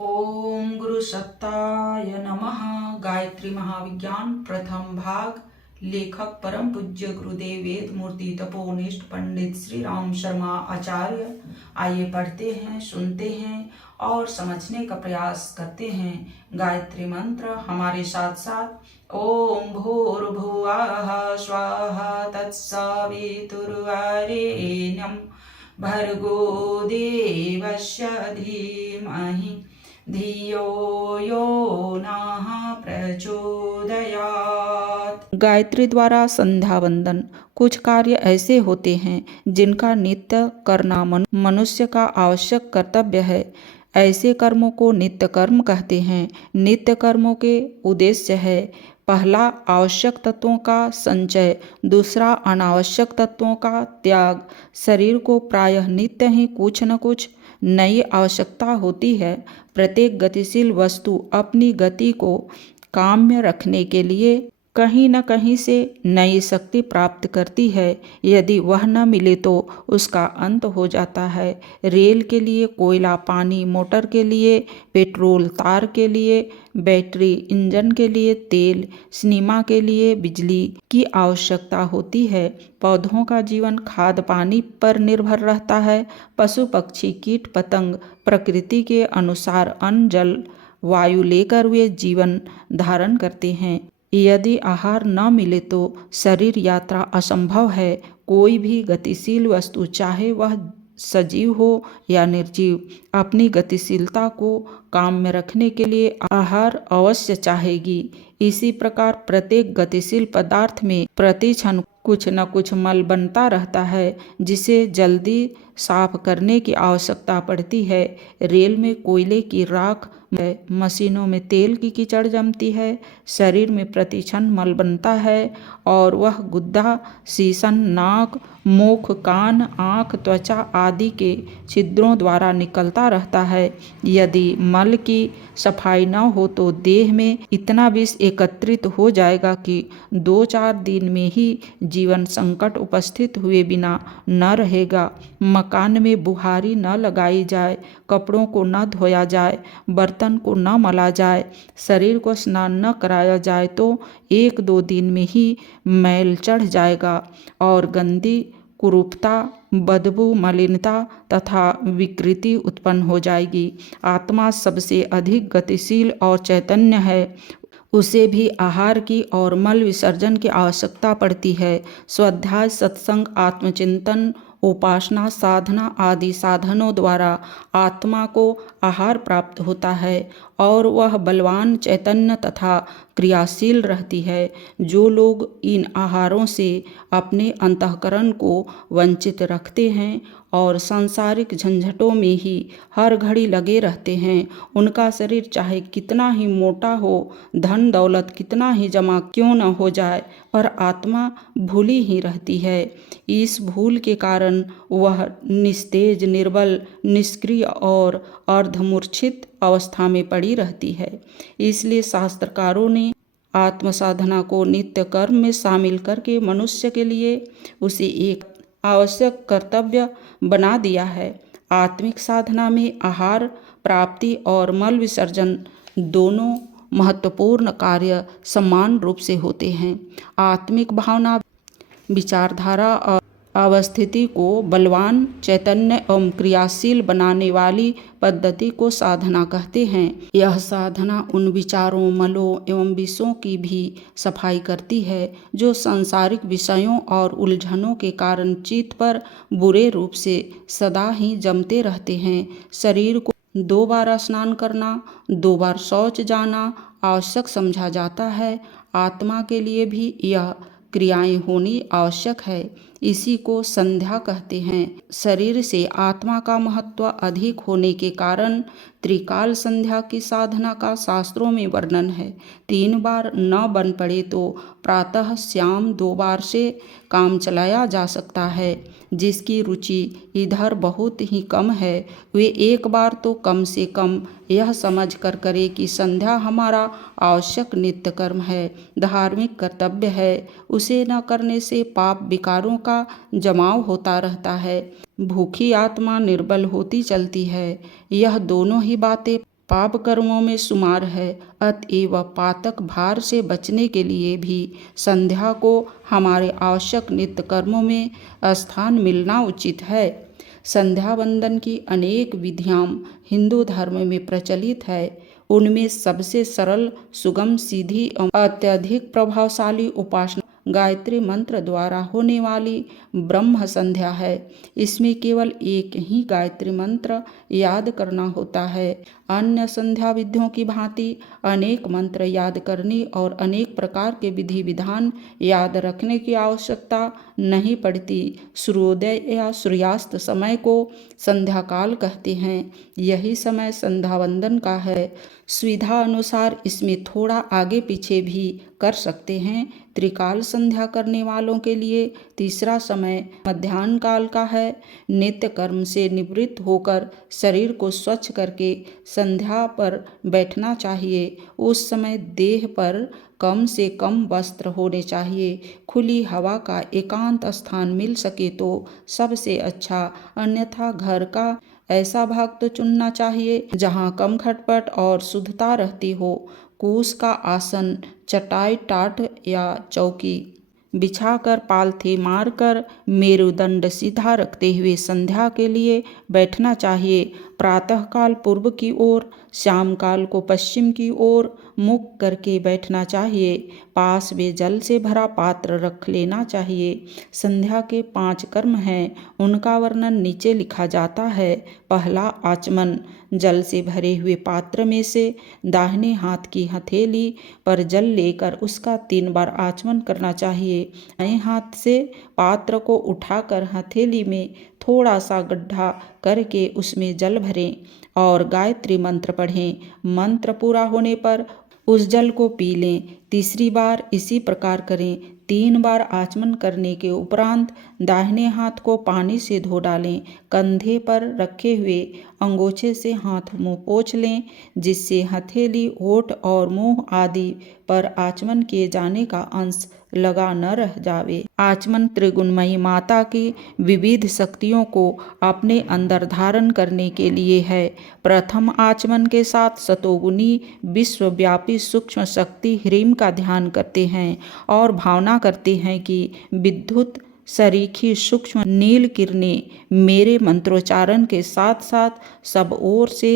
ओम गुरु सत्ताय नमः। गायत्री महाविज्ञान प्रथम भाग। लेखक परम पूज्य गुरुदेव वेद मूर्ति तपोनिष्ठ पंडित श्री राम शर्मा आचार्य। आइए पढ़ते हैं, सुनते हैं और समझने का प्रयास करते हैं गायत्री मंत्र हमारे साथ साथ। ओम भूर्भुवः स्वाहा तत्सवितुर्वरेण्यं भर्गो देवस्य धीमहि धियो यो नः प्रचोदयात्। गायत्री द्वारा संध्या वंदन। कुछ कार्य ऐसे होते हैं जिनका नित्य करना मनुष्य का आवश्यक कर्तव्य है। ऐसे कर्मों को नित्य कर्म कहते हैं। नित्य कर्मों के उद्देश्य है: पहला, आवश्यक तत्वों का संचय, दूसरा, अनावश्यक तत्वों का त्याग। शरीर को प्रायः नित्य ही कुछ न कुछ नई आवश्यकता होती है। प्रत्येक गतिशील वस्तु अपनी गति को कायम रखने के लिए कहीं न कहीं से नई शक्ति प्राप्त करती है। यदि वह न मिले तो उसका अंत हो जाता है। रेल के लिए कोयला, पानी, मोटर के लिए पेट्रोल, तार के लिए बैटरी, इंजन के लिए तेल, सिनेमा के लिए बिजली की आवश्यकता होती है। पौधों का जीवन खाद पानी पर निर्भर रहता है। पशु पक्षी कीट पतंग प्रकृति के अनुसार अन्न जल वायु लेकर वे जीवन धारण करते हैं। यदि आहार न मिले तो शरीर यात्रा असंभव है। कोई भी गतिशील वस्तु, चाहे वह सजीव हो या निर्जीव, अपनी गतिशीलता को काम में रखने के लिए आहार अवश्य चाहेगी। इसी प्रकार प्रत्येक गतिशील पदार्थ में प्रति क्षण कुछ न कुछ मल बनता रहता है, जिसे जल्दी साफ करने की आवश्यकता पड़ती है। रेल में कोयले की राख, मशीनों में तेल की कीचड़ जमती है। शरीर में प्रति क्षण मल बनता है और वह गुद्दा, शीशन, नाक, मुख, कान, आँख, त्वचा आदि के छिद्रों द्वारा निकलता रहता है। यदि मल की सफाई न हो तो देह में इतना विष एकत्रित हो जाएगा कि 2-4 दिन में ही जीवन संकट उपस्थित हुए बिना न रहेगा। मकान में बुहारी न लगाई जाए, कपड़ों को न धोया जाए, बर्तन को न मला जाए, शरीर को स्नान न कराया जाए तो 1-2 दिन में ही मैल चढ़ जाएगा और गंदी कुरूपता, बदबू, मलिनता तथा विकृति उत्पन्न हो जाएगी। आत्मा सबसे अधिक गतिशील और चैतन्य है। उसे भी आहार की और मल विसर्जन की आवश्यकता पड़ती है। स्वाध्याय, सत्संग, आत्मचिंतन, उपासना, साधना आदि साधनों द्वारा आत्मा को आहार प्राप्त होता है और वह बलवान, चैतन्य तथा क्रियाशील रहती है। जो लोग इन आहारों से अपने अंतःकरण को वंचित रखते हैं और सांसारिक झंझटों में ही हर घड़ी लगे रहते हैं, उनका शरीर चाहे कितना ही मोटा हो, धन दौलत कितना ही जमा क्यों न हो जाए, पर आत्मा भूली ही रहती है। इस भूल के कारण वह निस्तेज, निर्बल, निष्क्रिय और अर्धमूर्छित अवस्था में पड़ी रहती है। इसलिए शास्त्रकारों ने आत्म साधना को नित्य कर्म में शामिल करके मनुष्य के लिए उसे एक आवश्यक कर्तव्य बना दिया है। आत्मिक साधना में आहार प्राप्ति और मल विसर्जन दोनों महत्वपूर्ण कार्य समान रूप से होते हैं। आत्मिक भावना, विचारधारा और अवस्थिति को बलवान, चैतन्य एवं क्रियाशील बनाने वाली पद्धति को साधना कहते हैं। यह साधना उन विचारों, मलों एवं विषयों की भी सफाई करती है जो सांसारिक विषयों और उलझनों के कारण चित्त पर बुरे रूप से सदा ही जमते रहते हैं। शरीर को 2 बार स्नान करना, 2 बार शौच जाना आवश्यक समझा जाता है। आत्मा के लिए भी यह क्रियाएं होनी आवश्यक है। इसी को संध्या कहते हैं। शरीर से आत्मा का महत्व अधिक होने के कारण त्रिकाल संध्या की साधना का शास्त्रों में वर्णन है। 3 बार न बन पड़े तो प्रातः शाम 2 बार से काम चलाया जा सकता है। जिसकी रुचि इधर बहुत ही कम है, वे 1 बार तो कम से कम यह समझ कर करे कि संध्या हमारा आवश्यक नित्य कर्म है, धार्मिक कर्तव्य है। उसे न करने से पाप विकारों का जमाव होता रहता है। भूखी आत्मा निर्बल होती चलती है। यह दोनों ही बातें पाप कर्मों में शुमार है। अतएव पातक भार से बचने के लिए भी संध्या को हमारे आवश्यक नित्य कर्मों में स्थान मिलना उचित है। संध्या वंदन की अनेक विधियां हिंदू धर्म में प्रचलित है। उनमें सबसे सरल, सुगम, सीधी एवं अत्यधिक प्रभावशाली उपासना गायत्री मंत्र द्वारा होने वाली ब्रह्म संध्या है। इसमें केवल एक ही गायत्री मंत्र याद करना होता है। अन्य संध्या विधियों की भांति अनेक मंत्र याद करने और अनेक प्रकार के विधि विधान याद रखने की आवश्यकता नहीं पड़ती। सूर्योदय या सूर्यास्त समय को संध्या काल कहते हैं। यही समय संध्या वंदन का है। सुविधा अनुसार इसमें थोड़ा आगे पीछे भी कर सकते हैं। त्रिकाल संध्या करने वालों के लिए तीसरा समय मध्याह्न काल का है। नित्य कर्म से निवृत्त होकर शरीर को स्वच्छ करके संध्या पर बैठना चाहिए। उस समय देह पर कम से कम वस्त्र होने चाहिए। खुली हवा का एकांत स्थान मिल सके तो सबसे अच्छा, अन्यथा घर का ऐसा भाग तो चुनना चाहिए जहाँ कम खटपट और शुद्धता रहती हो। कूस का आसन, चटाई, टाट या चौकी बिछाकर पालथी मारकर मेरुदंड सीधा रखते हुए संध्या के लिए बैठना चाहिए। प्रातःकाल पूर्व की ओर, शाम काल को पश्चिम की ओर मुख करके बैठना चाहिए। पास में जल से भरा पात्र रख लेना चाहिए। संध्या के 5 कर्म हैं, उनका वर्णन नीचे लिखा जाता है। पहला, आचमन। जल से भरे हुए पात्र में से दाहिने हाथ की हथेली पर जल लेकर उसका 3 बार आचमन करना चाहिए। दाएं हाथ से पात्र को उठाकर हथेली में थोड़ा सा गड्ढा करके उसमें जल भरें और गायत्री मंत्र पढ़ें। मंत्र पूरा होने पर उस जल को पी लें। तीसरी बार इसी प्रकार करें। 3 बार आचमन करने के उपरांत दाहिने हाथ को पानी से धो डालें। कंधे पर रखे हुए अंगोछे से हाथ मुंह पोंछ लें, जिससे हथेली, होठ और मुंह आदि पर आचमन किए जाने का अंश लगा न रह जावे। आचमन त्रिगुणमयी माता की विविध शक्तियों को अपने अंदर धारण करने के लिए है। प्रथम आचमन के साथ सतोगुनी विश्वव्यापी सूक्ष्म शक्ति ह्रीम का ध्यान करते हैं और भावना करते हैं कि विद्युत सरीखी सूक्ष्म नील किरणें मेरे मंत्रोच्चारण के साथ साथ सब ओर से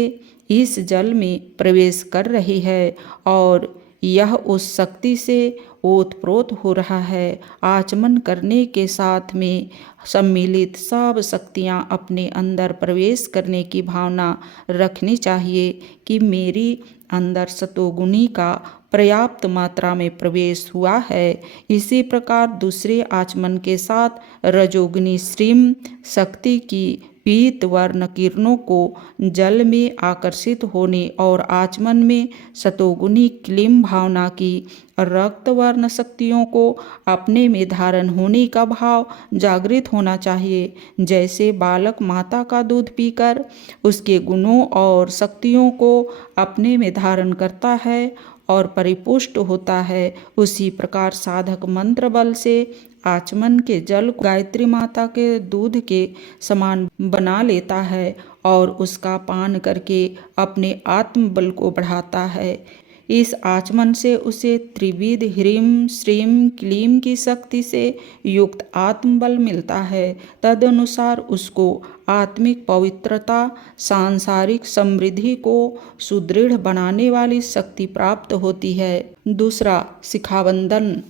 इस जल में प्रवेश कर रही है और यह उस शक्ति से ओतप्रोत हो रहा है। आचमन करने के साथ में सम्मिलित सब शक्तियाँ अपने अंदर प्रवेश करने की भावना रखनी चाहिए कि मेरी अंदर सतोगुणी का पर्याप्त मात्रा में प्रवेश हुआ है। इसी प्रकार दूसरे आचमन के साथ रजोगुनी श्रीम शक्ति की पीत वर्ण किरणों को जल में आकर्षित होने और आचमन में सतोगुनी क्लीम भावना की रक्त वर्ण शक्तियों को अपने में धारण होने का भाव जागृत होना चाहिए। जैसे बालक माता का दूध पीकर उसके गुणों और शक्तियों को अपने में धारण करता है और परिपुष्ट होता है, उसी प्रकार साधक मंत्र बल से आचमन के जल को गायत्री माता के दूध के समान बना लेता है और उसका पान करके अपने आत्मबल को बढ़ाता है। इस आचमन से उसे त्रिविध ह्रीम श्रीम क्लीम की शक्ति से युक्त आत्मबल मिलता है। तदनुसार उसको आत्मिक पवित्रता, सांसारिक समृद्धि को सुदृढ़ बनाने वाली शक्ति प्राप्त होती है। दूसरा, शिखावंदन।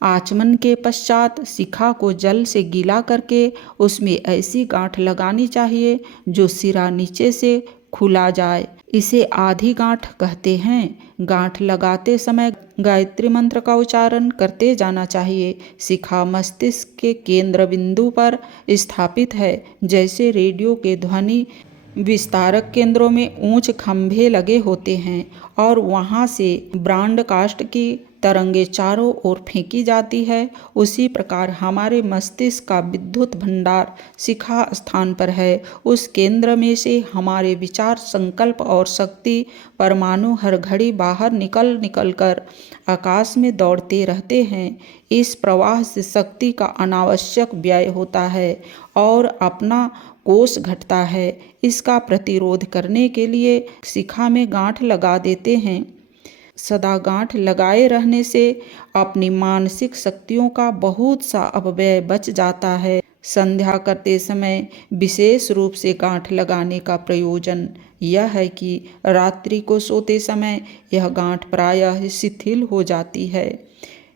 आचमन के पश्चात शिखा को जल से गीला करके उसमें ऐसी गांठ लगानी चाहिए जो सिरा नीचे से खुला जाए। इसे आधी गांठ कहते हैं। गांठ लगाते समय गायत्री मंत्र का उच्चारण करते जाना चाहिए। शिखा मस्तिष्क के केंद्र बिंदु पर स्थापित है। जैसे रेडियो के ध्वनि विस्तारक केंद्रों में ऊंच खंभे लगे होते हैं और वहां से ब्रॉडकास्ट की तरंगे चारों ओर फेंकी जाती है, उसी प्रकार हमारे मस्तिष्क का विद्युत भंडार शिखा स्थान पर है। उस केंद्र में से हमारे विचार, संकल्प और शक्ति परमाणु हर घड़ी बाहर निकल कर आकाश में दौड़ते रहते हैं। इस प्रवाह से शक्ति का अनावश्यक व्यय होता है और अपना कोष घटता है। इसका प्रतिरोध करने के लिए शिखा में गांठ लगा देते हैं। सदा गांठ लगाए रहने से अपनी मानसिक शक्तियों का बहुत सा अपव्यय बच जाता है। संध्या करते समय विशेष रूप से गांठ लगाने का प्रयोजन यह है कि रात्रि को सोते समय यह गांठ प्रायः शिथिल हो जाती है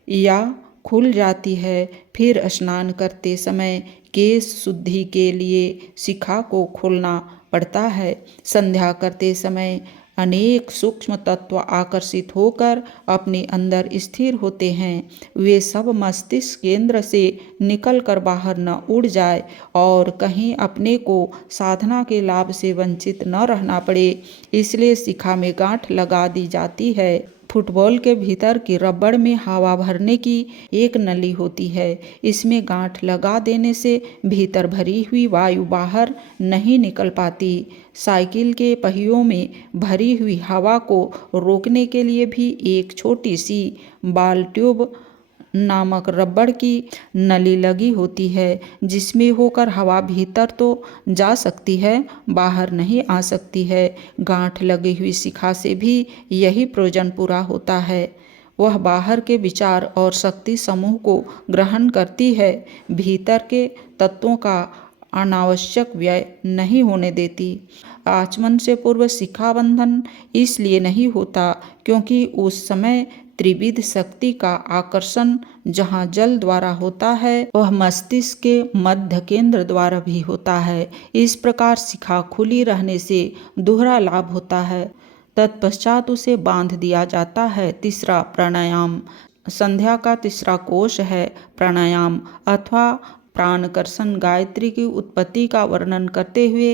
या खुल जाती है। फिर स्नान करते समय केश शुद्धि के लिए शिखा को खोलना पड़ता है। संध्या करते समय अनेक सूक्ष्म तत्व आकर्षित होकर अपने अंदर स्थिर होते हैं। वे सब मस्तिष्क केंद्र से निकलकर बाहर न उड़ जाए और कहीं अपने को साधना के लाभ से वंचित न रहना पड़े, इसलिए शिखा में गांठ लगा दी जाती है। फुटबॉल के भीतर की रबड़ में हवा भरने की एक नली होती है। इसमें गांठ लगा देने से भीतर भरी हुई वायु बाहर नहीं निकल पाती। साइकिल के पहियों में भरी हुई हवा को रोकने के लिए भी एक छोटी सी बॉल ट्यूब नामक रबड़ की नली लगी होती है, जिसमें होकर हवा भीतर तो जा सकती है, बाहर नहीं आ सकती है। गांठ लगी हुई शिखा से भी यही प्रयोजन पूरा होता है। वह बाहर के विचार और शक्ति समूह को ग्रहण करती है, भीतर के तत्वों का अनावश्यक व्यय नहीं होने देती। आचमन से पूर्व शिखा बंधन इसलिए नहीं होता क्योंकि उस समय त्रिविध शक्ति का आकर्षण जहाँ जल द्वारा होता है वह मस्तिष्क के मध्य केंद्र द्वारा भी होता है। इस प्रकार शिखा खुली रहने से दोहरा लाभ होता है। तत्पश्चात उसे बांध दिया जाता है। तीसरा, प्राणायाम। संध्या का तीसरा कोष है प्राणायाम अथवा प्राणकर्षण। गायत्री की उत्पत्ति का वर्णन करते हुए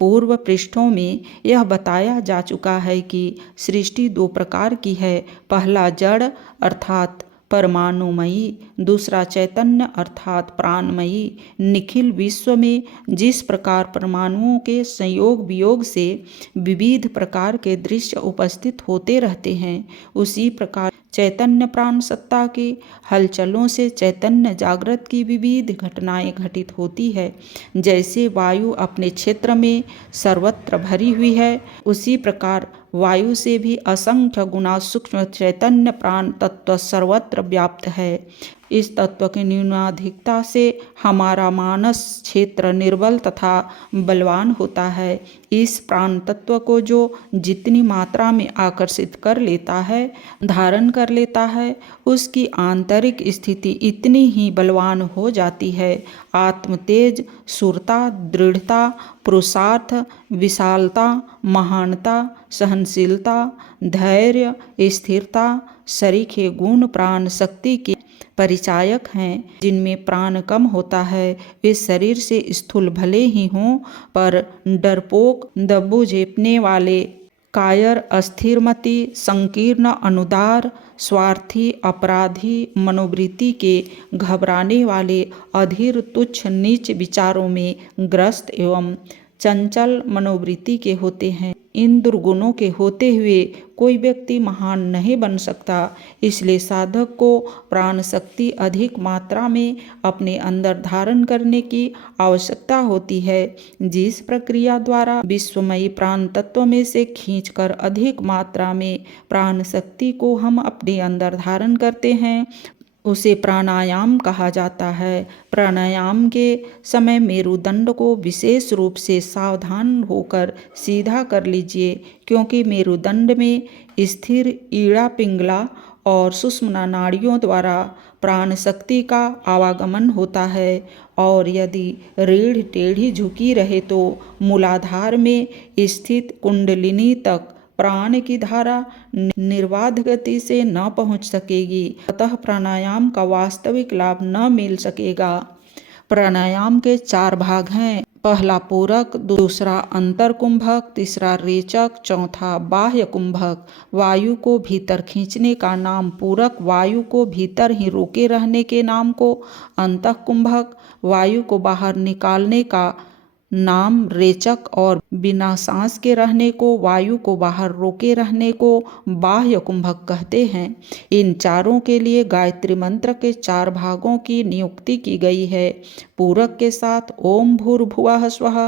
पूर्व पृष्ठों में यह बताया जा चुका है कि सृष्टि दो प्रकार की है। पहला जड़ अर्थात परमाणुमयी, दूसरा चैतन्य अर्थात प्राणमयी। निखिल विश्व में जिस प्रकार परमाणुओं के संयोग वियोग से विविध प्रकार के दृश्य उपस्थित होते रहते हैं, उसी प्रकार चैतन्य प्राण सत्ता की हलचलों से चैतन्य जागृत की विविध घटनाएं घटित होती है। जैसे वायु अपने क्षेत्र में सर्वत्र भरी हुई है, उसी प्रकार वायु से भी असंख्य गुना सूक्ष्म चैतन्य प्राण तत्व सर्वत्र व्याप्त है। इस तत्व की न्यूनाधिकता से हमारा मानस क्षेत्र निर्बल तथा बलवान होता है। इस प्राण तत्व को जो जितनी मात्रा में आकर्षित कर लेता है, धारण कर लेता है, उसकी आंतरिक स्थिति इतनी ही बलवान हो जाती है। आत्म तेज, सुरता, दृढ़ता, पुरुषार्थ, विशालता, महानता, सहनशीलता, धैर्य, स्थिरता सरीखे गुण प्राण शक्ति के परिचायक हैं। जिनमें प्राण कम होता है वे शरीर से स्थूल भले ही हों, पर डरपोक, दब्बू झेपने वाले, कायर, अस्थिरमति, संकीर्ण, अनुदार, स्वार्थी, अपराधी मनोवृत्ति के, घबराने वाले, अधीर, तुच्छ, नीच विचारों में ग्रस्त एवं चंचल मनोवृत्ति के होते हैं। इन दुर्गुणों के होते हुए कोई व्यक्ति महान नहीं बन सकता। इसलिए साधक को प्राण शक्ति अधिक मात्रा में अपने अंदर धारण करने की आवश्यकता होती है। जिस प्रक्रिया द्वारा विश्वमयी प्राण तत्व में से खींचकर अधिक मात्रा में प्राण शक्ति को हम अपने अंदर धारण करते हैं, उसे प्राणायाम कहा जाता है। प्राणायाम के समय मेरुदंड को विशेष रूप से सावधान होकर सीधा कर लीजिए, क्योंकि मेरुदंड में स्थिर ईड़ा, पिंगला और सुषुम्ना नाड़ियों द्वारा प्राण शक्ति का आवागमन होता है। और यदि रीढ़ टेढ़ी झुकी रहे तो मूलाधार में स्थित कुंडलिनी तक प्राण की धारा निर्बाध गति से न पहुंच सकेगी, अतः प्राणायाम का वास्तविक लाभ न मिल सकेगा। प्राणायाम के 4 भाग हैं। पहला पूरक, दूसरा अंतर कुंभक, तीसरा रेचक, चौथा बाह्य कुंभक। वायु को भीतर खींचने का नाम पूरक, वायु को भीतर ही रोके रहने के नाम को अंतः कुंभक, वायु को बाहर निकालने का नाम रेचक और बिना सांस के रहने को, वायु को बाहर रोके रहने को बाह्य कुंभक कहते हैं। इन चारों के लिए गायत्री मंत्र के 4 भागों की नियुक्ति की गई है। पूरक के साथ ओम भूर्भुवः स्वः,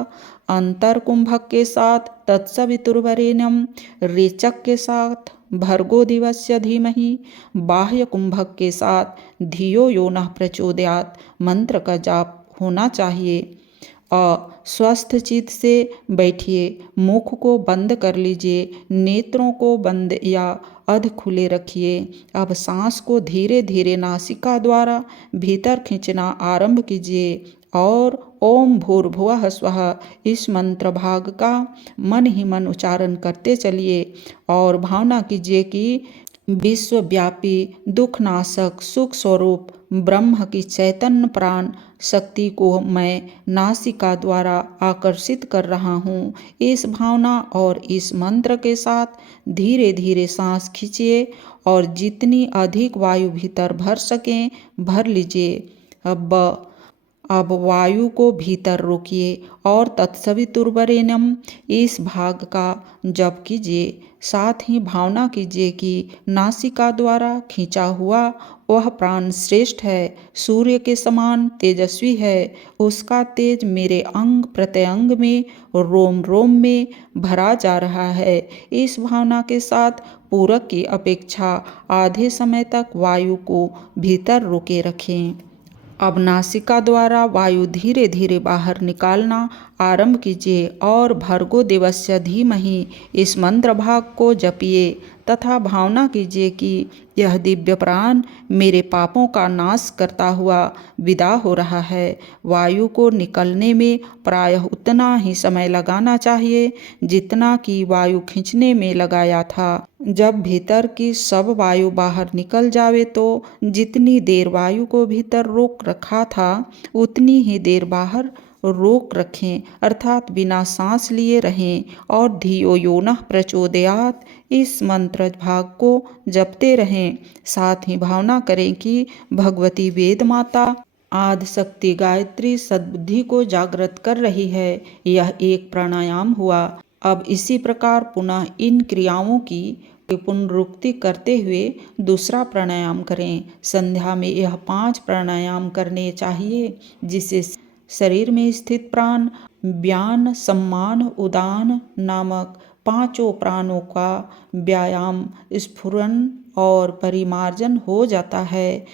अंतर कुंभक के साथ तत्सवितुर्वरेण्यम, रेचक के साथ भर्गो दिवस्य धीमहि, बाह्य कुंभक के साथ धियो यो नः प्रचोदयात् मंत्र का जाप होना चाहिए। स्वस्थ चित्त से बैठिए, मुख को बंद कर लीजिए, नेत्रों को बंद या अध खुले रखिए। अब सांस को धीरे धीरे नासिका द्वारा भीतर खींचना आरंभ कीजिए और ओम भूर्भुवः स्वः इस मंत्र भाग का मन ही मन उच्चारण करते चलिए और भावना कीजिए कि विश्वव्यापी दुखनाशक सुख स्वरूप ब्रह्म की चैतन्य प्राण शक्ति को मैं नासिका द्वारा आकर्षित कर रहा हूँ। इस भावना और इस मंत्र के साथ धीरे धीरे सांस खींचिए और जितनी अधिक वायु भीतर भर सकें भर लीजिए। अब वायु को भीतर रोकिए और तत्सवितुर्वरेण्यम इस भाग का जप कीजिए। साथ ही भावना कीजिए कि नासिका द्वारा खींचा हुआ वह प्राण श्रेष्ठ है, सूर्य के समान तेजस्वी है। उसका तेज मेरे अंग प्रत्यंग में, रोम रोम में भरा जा रहा है। इस भावना के साथ पूरक की अपेक्षा आधे समय तक वायु को भीतर रोके रखें। अब नासिका द्वारा वायु धीरे धीरे बाहर निकालना आरंभ कीजिए और भर्गो देवस्य धीमहि इस मंत्र भाग को जपिए तथा भावना कीजिए कि यह दिव्य प्राण मेरे पापों का नाश करता हुआ विदा हो रहा है। वायु को निकलने में प्रायः उतना ही समय लगाना चाहिए जितना कि वायु खींचने में लगाया था। जब भीतर की सब वायु बाहर निकल जावे तो जितनी देर वायु को भीतर रोक रखा था उतनी ही देर बाहर रोक रखें, अर्थात बिना सांस लिए रहें और धियो यो नः प्रचोदयात् इस मंत्र भाग को जपते रहें। साथ ही भावना करें कि भगवती वेद माता आदि शक्ति गायत्री सद्बुद्धि को जागृत कर रही है। यह एक प्राणायाम हुआ। अब इसी प्रकार पुनः इन क्रियाओं की पुनरुक्ति करते हुए दूसरा प्राणायाम करें। संध्या में यह 5 प्राणायाम करने चाहिए जिससे शरीर में स्थित प्राण, व्यान, सम्मान, उदान नामक 5 प्राणों का व्यायाम, स्फुरन और परिमार्जन हो जाता है।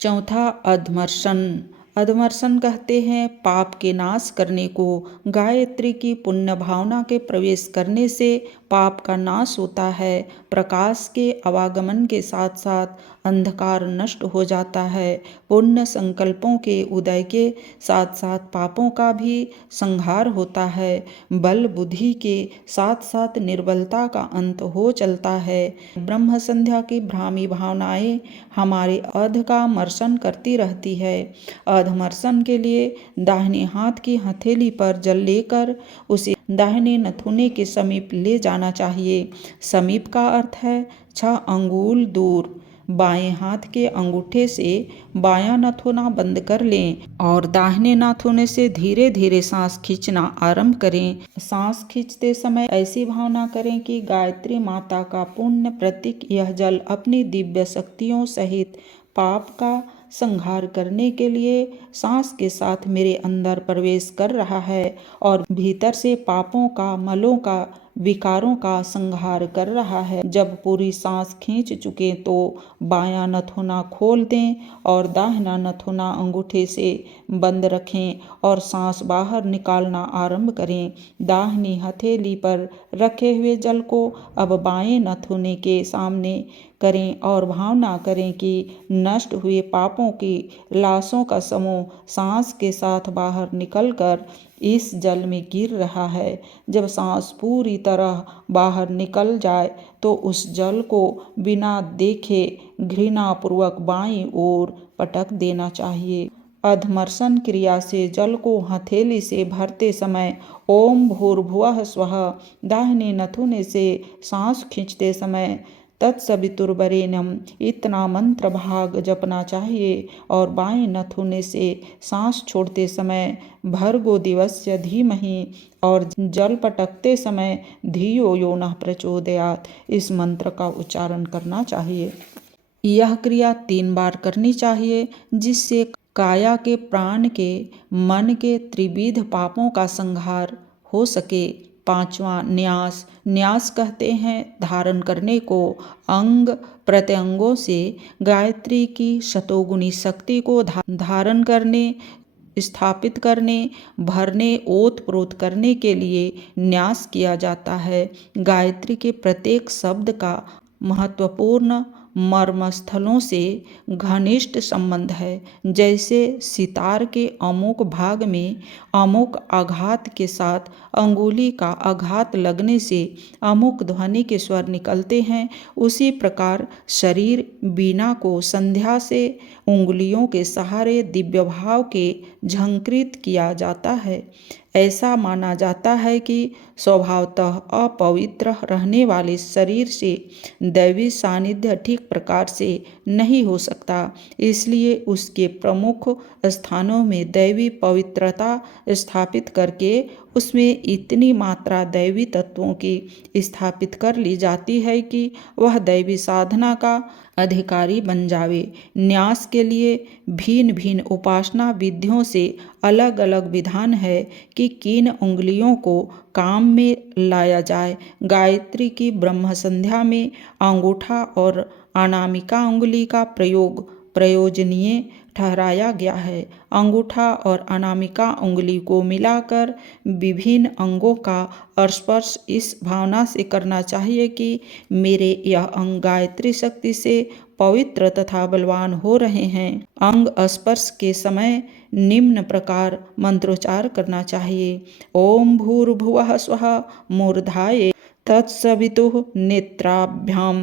चौथा अधमर्शन। अधमर्शन कहते हैं पाप के नाश करने को। गायत्री की पुण्य भावना के प्रवेश करने से पाप का नाश होता है। प्रकाश के आवागमन के साथ साथ अंधकार नष्ट हो जाता है। पुण्य संकल्पों के उदय के साथ साथ पापों का भी संहार होता है। बल बुद्धि के साथ साथ निर्बलता का अंत हो चलता है। ब्रह्म संध्या की भ्रामी भावनाएं हमारे अध का मर्शन करती रहती है। अधमर्शन के लिए दाहिने हाथ की हथेली पर जल लेकर उसे दाहिने नथुने के समीप ले जाना चाहिए। समीप का अर्थ है 6 अंगुल दूर। बाएं हाथ के अंगूठे से बायां नाथुना बंद कर लें और दाहिने नाथुने से धीरे धीरे सांस खींचना आरंभ करें। सांस खींचते समय ऐसी भावना करें कि गायत्री माता का पुण्य प्रतीक यह जल अपनी दिव्य शक्तियों सहित पाप का संहार करने के लिए सांस के साथ मेरे अंदर प्रवेश कर रहा है और भीतर से पापों का, मलों का, विकारों का संहार कर रहा है। जब पूरी सांस खींच चुके तो बायां नथुना खोल दें और दाहिना नथुना अंगूठे से बंद रखें और सांस बाहर निकालना आरंभ करें। दाहिनी हथेली पर रखे हुए जल को अब बाएं नथुने के सामने करें और भावना करें कि नष्ट हुए पापों की लाशों का समूह सांस के साथ बाहर निकलकर इस जल में गिर रहा है। जब सांस पूरी तरह बाहर निकल जाए तो उस जल को बिना देखे घृणापूर्वक बाईं ओर पटक देना चाहिए। अधमर्शन क्रिया से जल को हथेली से भरते समय ओम भूर्भुवः स्वः, दाहिने नथुने से सांस खींचते समय तत्सवितुर्वरेण्यम, इतना मंत्र भाग जपना चाहिए। और बाएं नथुने से सांस छोड़ते समय भर्गो दिवस्य धीमहि और जल पटकते समय धियो यो नः प्रचोदयात्, इस मंत्र का उच्चारण करना चाहिए। यह क्रिया 3 बार करनी चाहिए, जिससे काया के, प्राण के, मन के त्रिविध पापों का संहार हो सके। 5वां न्यास। न्यास कहते हैं धारण करने को। अंग प्रत्यंगों से गायत्री की शतोगुनी शक्ति को धारण करने, स्थापित करने, भरने, ओत प्रोत करने के लिए न्यास किया जाता है। गायत्री के प्रत्येक शब्द का महत्वपूर्ण मर्मस्थलों से घनिष्ठ संबंध है। जैसे सितार के अमुक भाग में अमुक आघात के साथ अंगुली का आघात लगने से अमुक ध्वनि के स्वर निकलते हैं, उसी प्रकार शरीर वीणा को संध्या से उंगलियों के सहारे दिव्य भाव के झंकृत किया जाता है। ऐसा माना जाता है कि स्वभावतः अपवित्र रहने वाले शरीर से दैवी सानिध्य ठीक प्रकार से नहीं हो सकता, इसलिए उसके प्रमुख स्थानों में दैवी पवित्रता स्थापित करके उसमें इतनी मात्रा दैवी तत्वों की स्थापित कर ली जाती है कि वह दैवी साधना का अधिकारी बन जावे। न्यास के लिए भिन्न भिन्न उपासना विधियों से अलग अलग विधान है कि किन उंगलियों को काम में लाया जाए। गायत्री की ब्रह्म संध्या में अंगूठा और अनामिका उंगली का प्रयोग प्रयोजनीय ठहराया गया है। अंगूठा और अनामिका उंगली को मिलाकर विभिन्न अंगों का स्पर्श इस भावना से करना चाहिए कि मेरे यह अंग गायत्री शक्ति से पवित्र तथा बलवान हो रहे हैं। अंग स्पर्श के समय निम्न प्रकार मंत्रोच्चार करना चाहिए। ओम भूर्भुवः स्वः मूर्धाये तत्सवितुः नेत्राभ्यां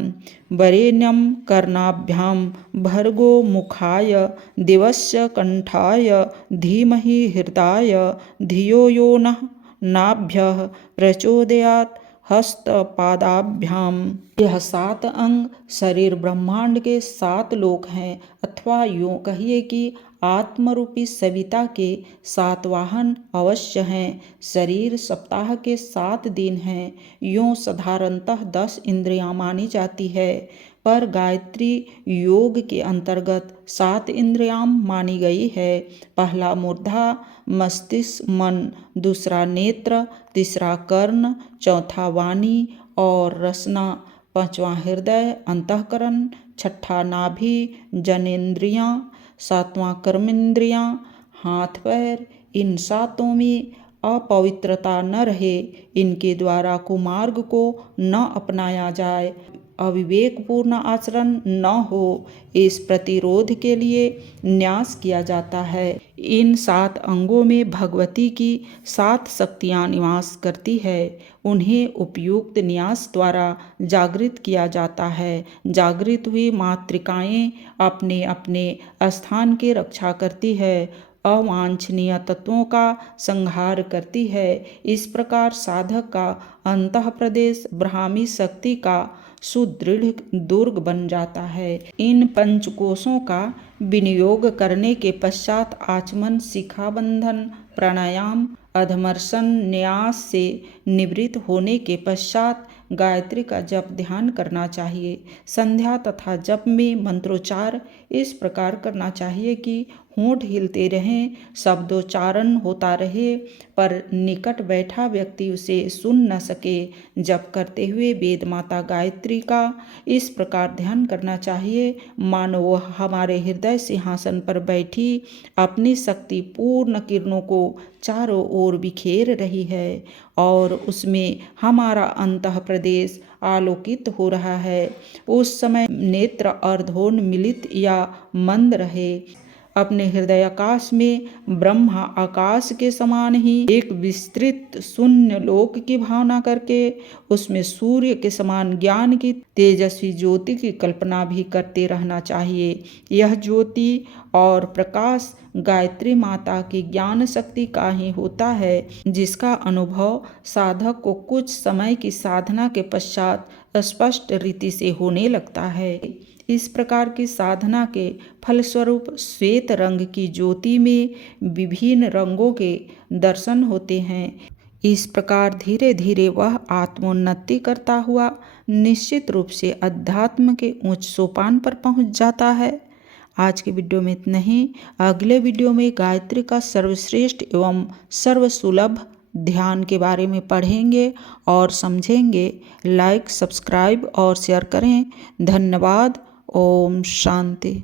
वरेण्यं कर्णाभ्यां भर्गो मुखाय दिवस्य कंठाय धीमहि हृदाय धियो यो नः नाभ्यः प्रचोदयात् हस्त पादाभ्याम। यह 7 अंग शरीर ब्रह्मांड के 7 लोक हैं, अथवा यूं कहिए कि आत्मरूपी सविता के 7 वाहन अवश्य हैं। शरीर सप्ताह के 7 दिन हैं। यूं साधारणतः 10 इंद्रियां मानी जाती है, पर गायत्री योग के अंतर्गत 7 इंद्रियां मानी गई है। पहला मूर्धा मस्तिष्क मन, दूसरा नेत्र, तीसरा कर्ण, चौथा वाणी और रसना, 5वां हृदय अंतःकरण, 6ठा नाभि जनेन्द्रियां, 7वां कर्मेंद्रियां हाथ पैर। इन 7 में अपवित्रता न रहे, इनके द्वारा कुमार्ग को न अपनाया जाए, अविवेकपूर्ण आचरण न हो, इस प्रतिरोध के लिए न्यास किया जाता है। इन 7 अंगों में भगवती की 7 शक्तियां निवास करती है। उन्हें उपयुक्त न्यास द्वारा जागृत किया जाता है। जागृत हुई मातृकाएं अपने अपने स्थान की रक्षा करती है, अवांछनीय तत्वों का संहार करती है। इस प्रकार साधक का अंतः प्रदेश ब्राह्मी शक्ति का सुदृढ़ दुर्ग बन जाता है। इन पंचकोशों का विनियोग करने के पश्चात आचमन, शिखाबंधन, प्राणायाम, अधमर्षण, न्यास से निवृत्त होने के पश्चात गायत्री का जप ध्यान करना चाहिए। संध्या तथा जप में मंत्रोच्चार इस प्रकार करना चाहिए कि होंठ हिलते रहें, शब्दोच्चारण होता रहे, पर निकट बैठा व्यक्ति उसे सुन न सके। जप करते हुए वेद माता गायत्री का इस प्रकार ध्यान करना चाहिए मानो वह हमारे हृदय सिंहासन पर बैठी अपनी शक्ति पूर्ण किरणों को चारों ओर बिखेर रही है और उसमें हमारा अंतः प्रदेश आलोकित हो रहा है। उस समय नेत्र अर्धोन्मिलित या मंद रहे। अपने हृदय आकाश में ब्रह्मा आकाश के समान ही एक विस्तृत शून्य लोक की भावना करके उसमें सूर्य के समान ज्ञान की तेजस्वी ज्योति की कल्पना भी करते रहना चाहिए। यह ज्योति और प्रकाश गायत्री माता की ज्ञान शक्ति का ही होता है, जिसका अनुभव साधक को कुछ समय की साधना के पश्चात स्पष्ट रीति से होने लगता है। इस प्रकार की साधना के फलस्वरूप श्वेत रंग की ज्योति में विभिन्न रंगों के दर्शन होते हैं। इस प्रकार धीरे धीरे वह आत्मोन्नति करता हुआ निश्चित रूप से अध्यात्म के उच्च सोपान पर पहुंच जाता है। आज के वीडियो में इतना ही। अगले वीडियो में गायत्री का सर्वश्रेष्ठ एवं सर्वसुलभ ध्यान के बारे में पढ़ेंगे और समझेंगे। लाइक, सब्सक्राइब और शेयर करें। धन्यवाद। ओम शांति।